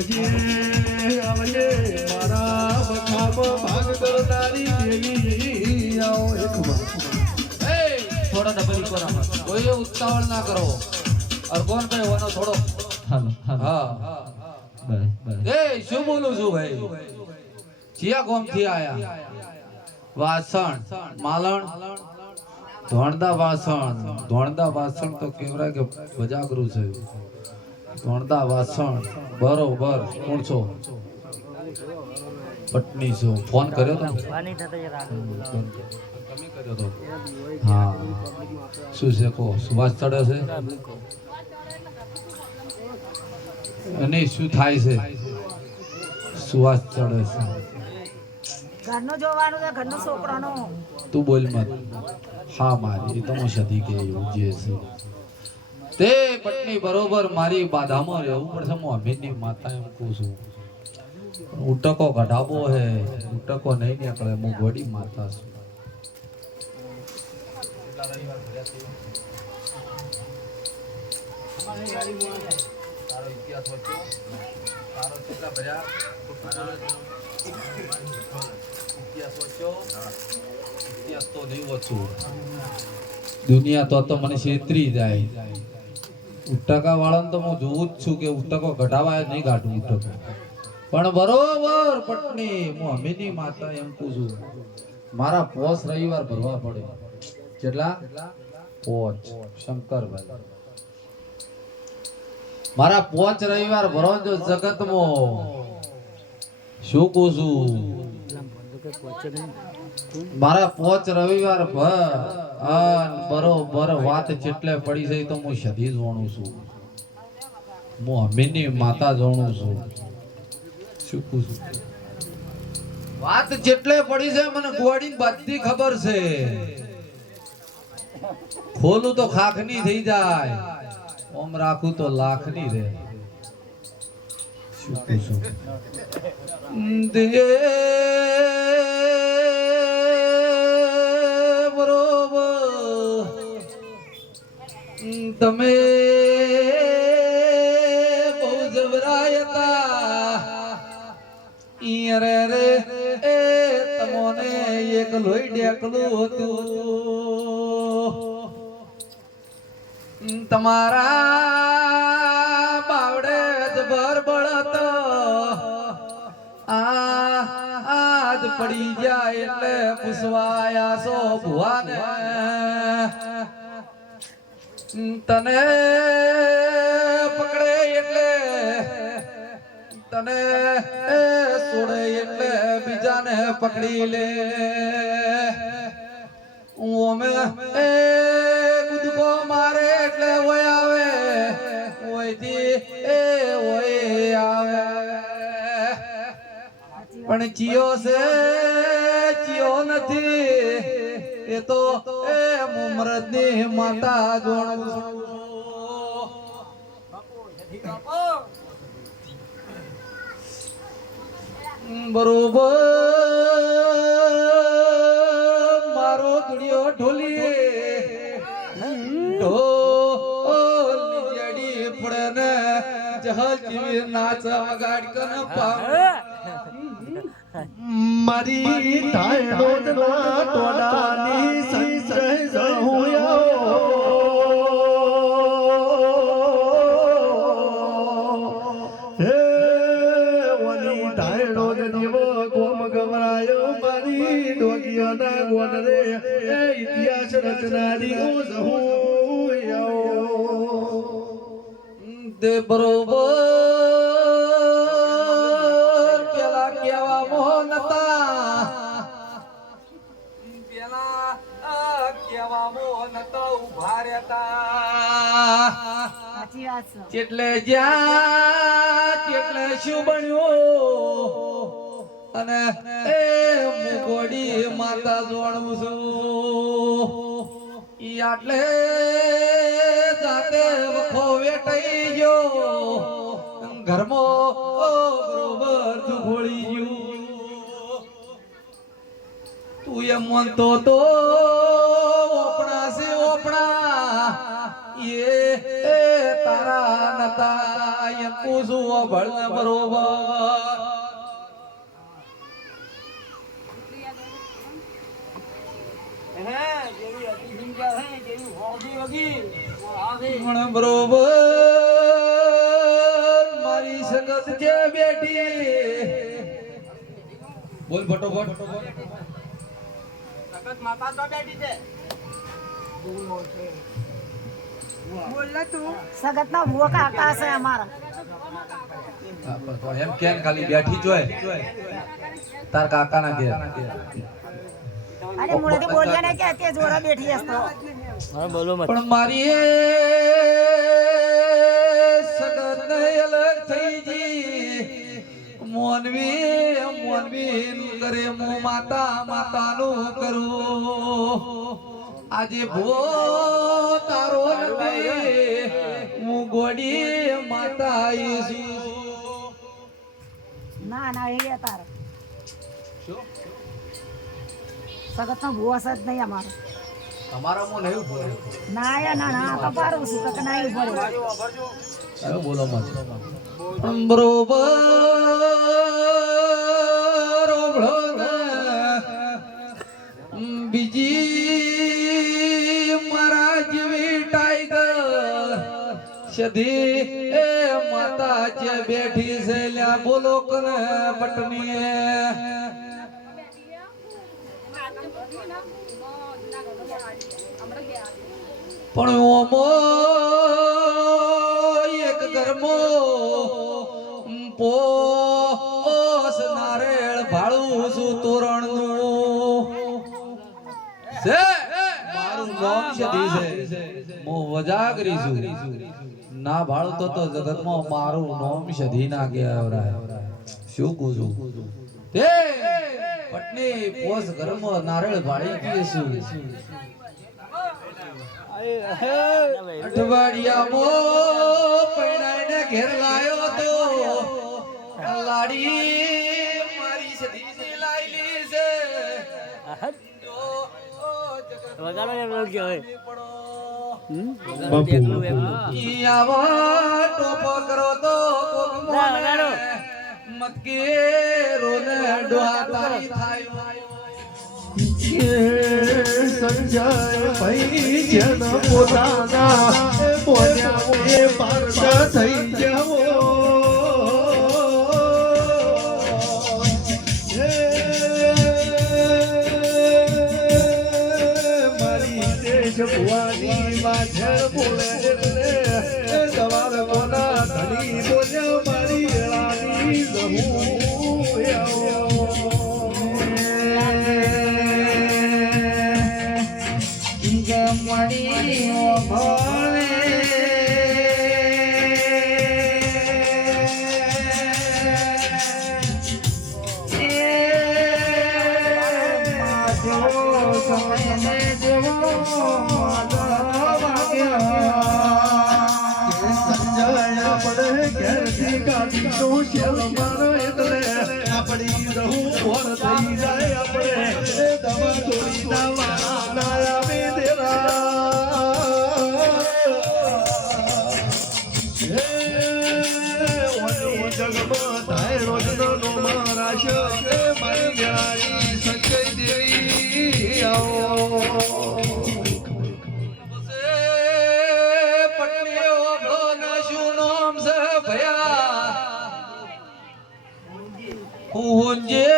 આવજે આવજે મારા બખામાં ભાગ કરનારી દેવી આવો એકમાં થોડા ડબલી કરો કોઈ ઉતાવળ ના કરો અરગોન ભાઈ ઓનો થોડો હા એ શું બોલું છું ભાઈ ચિયા ગોમ થી આયા વાસણ માલણ ધોણદા વાસણ તો કેવરા કે બજાગરું છે ધોણદા વાસણ બરોબર કોણ છો પટની છો ફોન કર્યો તો તમે કર્યો તો હા શું છે કો સુવાસ ચડે છે અને શું થાય છે સુવાસ ચડે છે ઘરનો જોવાનું છે ઘરનો છોકરાનો તું બોલ મત હા મારી તો હું સદી કે એવું જે છે તે પત્ની બરોબર મારી બાધામાં રહેવું પડશે હું અમીરની માતા એમ કહું છું ઉટકો કઢાવો હે ઉટકો નહીં નીકળે હું ગોડી માતા છું તારો ઇતિહાસ વાંચ્યો તારો કેટલા ભર્યા ઇતિહાસ વાંચ્યો ઇતિહાસ તો નહીં વાંચું દુનિયા તો મને છેતરી જાય ઉટકા વાળાને તો હું જોઉં જ છું કે ઉટકો ઘટાવા નહીં કાઢું ઉટકો પણ બરોબર પટની હું અમીની માતા એમ કહું છું મારા પોસ રવિવાર ભરવા પડે કેટલા પોચ શંકરભાઈ મારા પોચ રવિવાર ભરો જો જગતમાં શું કહું છું મારા પોચ રવિવાર ભર બરોબર વાત જેટલે પડી છે તો હું સદી જોણું છું હું અમીની માતા જોણું છું શું કહું છું વાત જેટલે પડી છે મને ગોડી બધી ખબર છે ખોલું તો ખાખની થઈ જાય ઓમ રાખું તો લાખની રે શું પૂછું દે બરોબર તમે બહુ જબરાયતા ઈ રે રે એ તમોને એક લોહી ડેકલું હતું તમારા બાવડે જબર બળત આજ પડી જાય એટલે પૂછવાયા સો ભુવાને તને પકડે એટલે તને છોડે એટલે બીજાને પકડી લે ઓમે કૂદકો મારે એટલે ઓય આવે ઓયથી ઓય આવે પણ ચિયો છે ચિયો નથી એ તો મુમરદની માતા જોણું બરોબર મારો દુડિયો ઢોલીએ ઢોલ જડી પડને જહલ જીવી નાચ વગાડ કન પાવ મારી ધાયડો ના ટોડાની સંચય જહુયો હે વની ધાયડો દેવો ગોમ ગવરાયો મારી ડોગિયાના ગોન રે એ ઇતિહાસ રચનારી ઓ જહુયો દે બરોબર પેલા કેવા મોહનતા પેલા કેવા મોહનતા ઉભા રહેતા એટલે જ્યાં એટલે શું બન્યું અને એ મુગોડી માતા જોણું છું ઈ આટલે જાતે વખો વેટાઈ ગયો ઘરમાં બરોબર જુગોળી ગયું તું એમ મનતો તો ઓપણા છે ઓપણા એ તારા નતા એમ ઈકુ છું ભળને બરોબર મને બરોબર મારી સંગત જે બેઠી બોલ ફટોફટ સગતના ભૂવો કાકા છે અમારા. એમ કેમ ખાલી બેઠી જોય તાર કાકા ના ઘેર અરે મોડેથી બોલ્યા ને કે તે જોરા બેઠી હશે તો. પણ મારી એ સગત નહીં અલગ થઈ જી મોનવી કરે મો માતા માતાનું કરું આજે ભો તારો નથી હું ગોડી માતા આવીશું. ના ના એ તાર સગતનો ભૂવો છે જ નહીં અમારો. તમારા મો નહીં ઉભો ના યા ના ના તો પારું છું તો કે નહીં ઉભો રહ્યો. હવે બોલો મત બરોબર ઓભળો ને બીજી મારા જેવી ટાઈગર સધી એ માતા જે બેઠી છે લ્યા બોલો કને પટની પણ ઓમો એક ગરમો પોસ નારેળ ભાળું છું તોરણનું છે મારું નામ સદી છે હું વજાગરી છું ના ભાળતો તો જગતમાં મારું નામ સદી ના ગયા શું કહું છું તે પટની પોસ ગરમો નારેળ ભાળી ગઈ છું અઠવાડિયામાં પૈણાઈને ઘેર લાયો તો લાડી મારી સદીની લાયલી છે વગાડો ને બોલ કે હોય ઈ આવા ટોપો કરો તો કોક મોને મત કે રોને ડોહા તારી થાય સંજય ભાઈ જન પોતાના બોલ્યા એ પારસા થઈ જાઓ મારી દેશ ભુવાની માછર બોલે એટલે સવાર મોના ધણી બોલ્યા મારી રાણી જહું આપણી રહું ફોર થઈ જાય આપણે દવા થોડી દવા ના આવે જગમાં થાય રોજનો નો મારા છે મારી ગાડી સંજય દેવી આવો પટની ઓભળો ને શું નામ છે ભયા હુંજે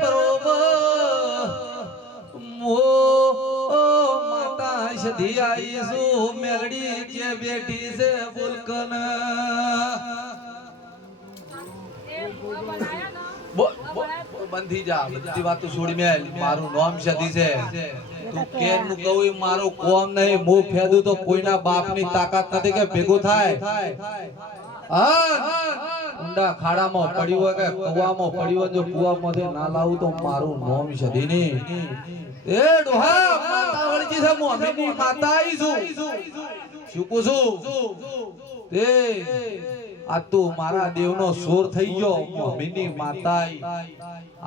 બરોબર મો માતા સધી આઈશું મેલડી જે બેઠી છે બોલકન બંધી જા બધી વાતો છોડી મેલ મારું નામ સધી છે તું કેમ નું કહું મારું કોમ નહીં મું ફેદું તો કોઈના બાપની તાકાત નથી કે ભેગું થાય હા ઊંડા ખાડામાં પડ્યું હોય કે કુવામાં પડ્યું હોય જો કુવામાંથી ના લાવું તો મારું નામ સધી નહીં એ ડોહા માતા વળજી છે મોમીની માતા આઈ છું શું કહું છું તે આ તું મારા દેવનો સોર થઈ ગયો મોમીની માતા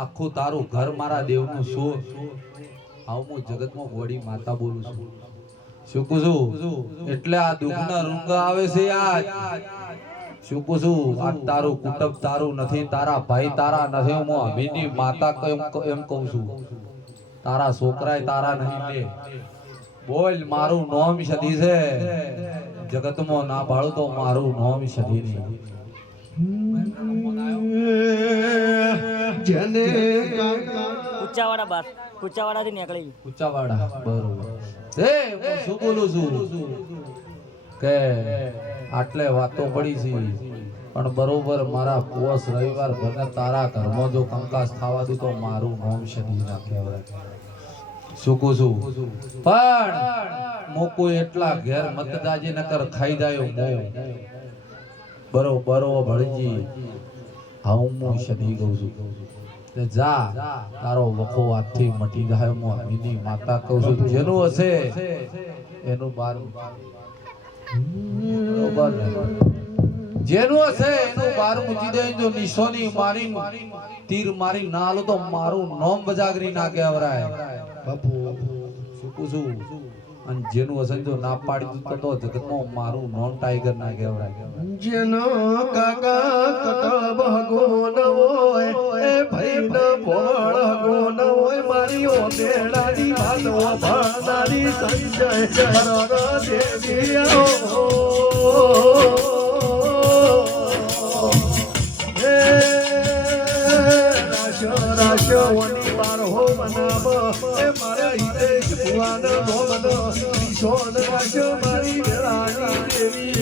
આખું તારું ઘર મારા દેવનું સોર આવું હું જગતમાં ગોડી માતા બોલું છું શું કહું છું? એટલે આ દુઃખના રૂંગા આવે છે આજ. શું કહું છું? આ તારું કુટુંબ તારું નથી, તારા ભાઈ તારા નથી, હું અભિની માતા એમ કહું છું. તારા છોકરાય તારા નહીં. લે બોલ, મારું નામ સદી છે. જગતમાં ના ભાળું તો મારું નામ સદી નહીં. જેને કુચાવાડા થી નીકળી ઊંચાવાડા બરોબર. હે હું શું બોલું છું કે આટલે વાતો પડી છે પણ બરોબર મારા પોસ રવિવાર ભગત તારા ઘરમાં જો કંકાસ થવા દઉં તો મારું નામ શની ના કહેવાય. શું કહું છું? પણ મોકો એટલા ઘેર મત જાજે નકર ખાઈ જાયો મો બરોબર ભળજી. હું શની કહું છું તે જા તારો વખો હાથથી મટી જાય. હું અમીની માતા કહું છું જેનું હશે એનું બાર બરોબર જેનું હશે એનું બાર મૂકી દે. જો નિશોની મારી તીર મારી ના આલો તો મારું નામ બજાગરી ના કહેવરાય. બાપુ શું પૂછું? અને જેનું હશે જો ના પાડી દીધું તો જગતમાં મારું નામ ટાઈગર ના કહેવરાય. જેનો કાકા કટબ ગોન હોય એ ભાઈ ન ભોળ ગોન હોય મારી ઓ બેડાની વાત ઓ ભણારી સંજય ચરણ દેવી આવો હે રાશો વની બાર હો મનાબ એ મારા હિતેશ ભુવન ભોમન સોન રાશો મારી બેડાની દેવી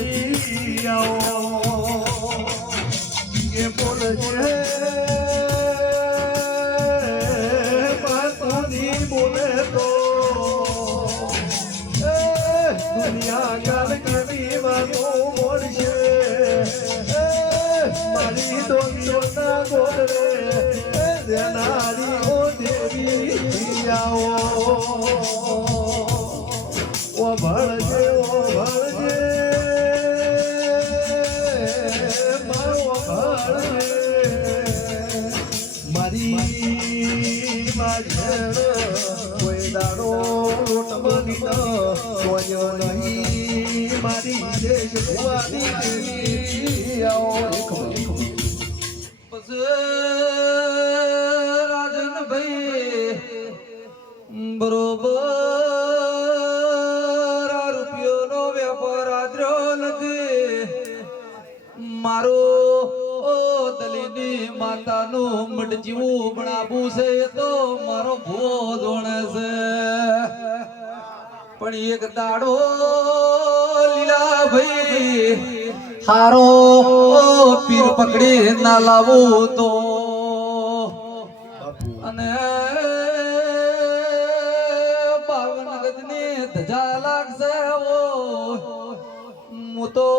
ये बोल जे पानी बोले तो दुनिया गल कभी मानो मोर छे मारी तो ना गोरे देनारी ओ देवी आओ ओ भड़जे કોઈ દાડો ટમની કોઈ નહીં મારી દેશ ભુવાની દેવી આવો. રાજનભાઈ બરોબર આ રૂપિયોનો વેપાર આદર્યો નથી. મારો દલીની માતાનું મટજીવું બનાવું છે તો મારો ભૂવો જોણે છે. પણ એક દાડો લીલા ભાઈ હારો પીર પકડી ના લાવું તો અને 52 ગજની ધજા લાગશે. હું તો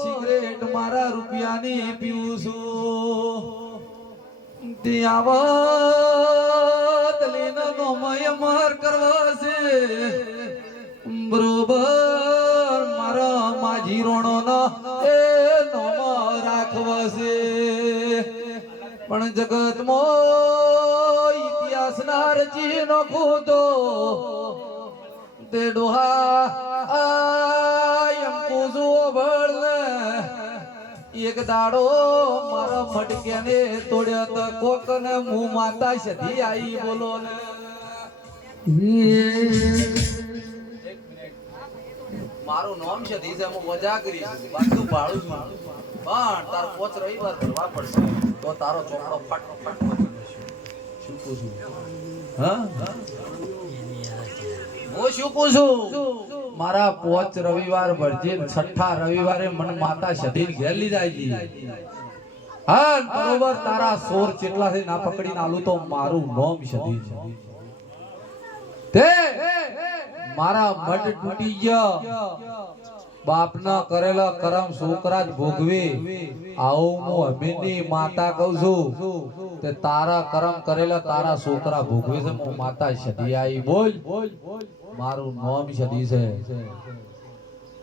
સિગરેટ મારા રૂપિયાની પીવું છું. ત્યાં દલીનો મય માર કરવા છે બરોબર મારા માજી રોણો ના એ નોમાં રાખવા છે. પણ જગતમાં ઇતિહાસ ના રચી નાખો તો તે ડોહા એમ પૂછો ભળને એક દાડો મારા મટક્યાને તોડ્યો તો કોક ને હું માતા સધી આઈ બોલો ને. મારું નામ સધી છે હું મજા કરી બધું ભાળું છું પણ તાર 5 રવિવાર ભરવા પડશે તો તારો ચોપડો ફટ શું પૂછું? હા હું શું પૂછું? મારા 5 રવિવાર ભરજે 6ઠા રવિવારે મન માતા સધીન ઘેર લીધા હા બરોબર. તારા સોર ચેટલાથી ના પકડીને આલું તો મારું નામ સધી તે મારા મઢ તૂટી ગયા. બાપના કરેલા કરમ છોકરા જ ભોગવે. આવું હું અમીની માતા કહું છું તે તારા કરમ કરેલા તારા છોકરા ભોગવે છે. હું માતા સધી આઈ બોલ મારું નામ સધી છે.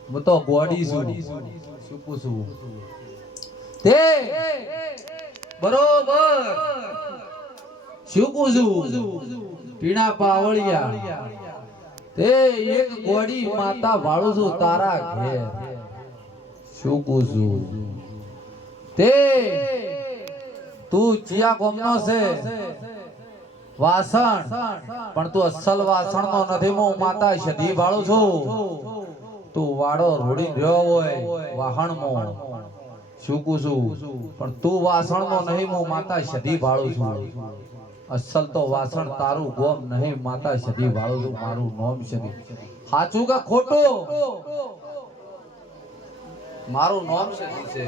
હું તો ગોડી છું. શું પૂછું? તે બરોબર શું પૂછું? પીણા પાવળિયા તે એક ગોડી માતા વાળું છું તારા ઘેર શું પૂછું તે તું ચિયા ગોમનો છે વાસણ પણ તું અસલ વાસણ નો નથી હું માતા સધી ભાળું છું તું વાડો રોડી રહ્યો હોય વાહણ માં શું પૂછું પણ તું વાસણ નો નહીં હું માતા સધી ભાળું છું અસલ તો વાસણ તારું ગોમ નહીં માતા સધી ભાળું છું મારું નામ સધી સાચું કે ખોટું મારું નામ સધી છે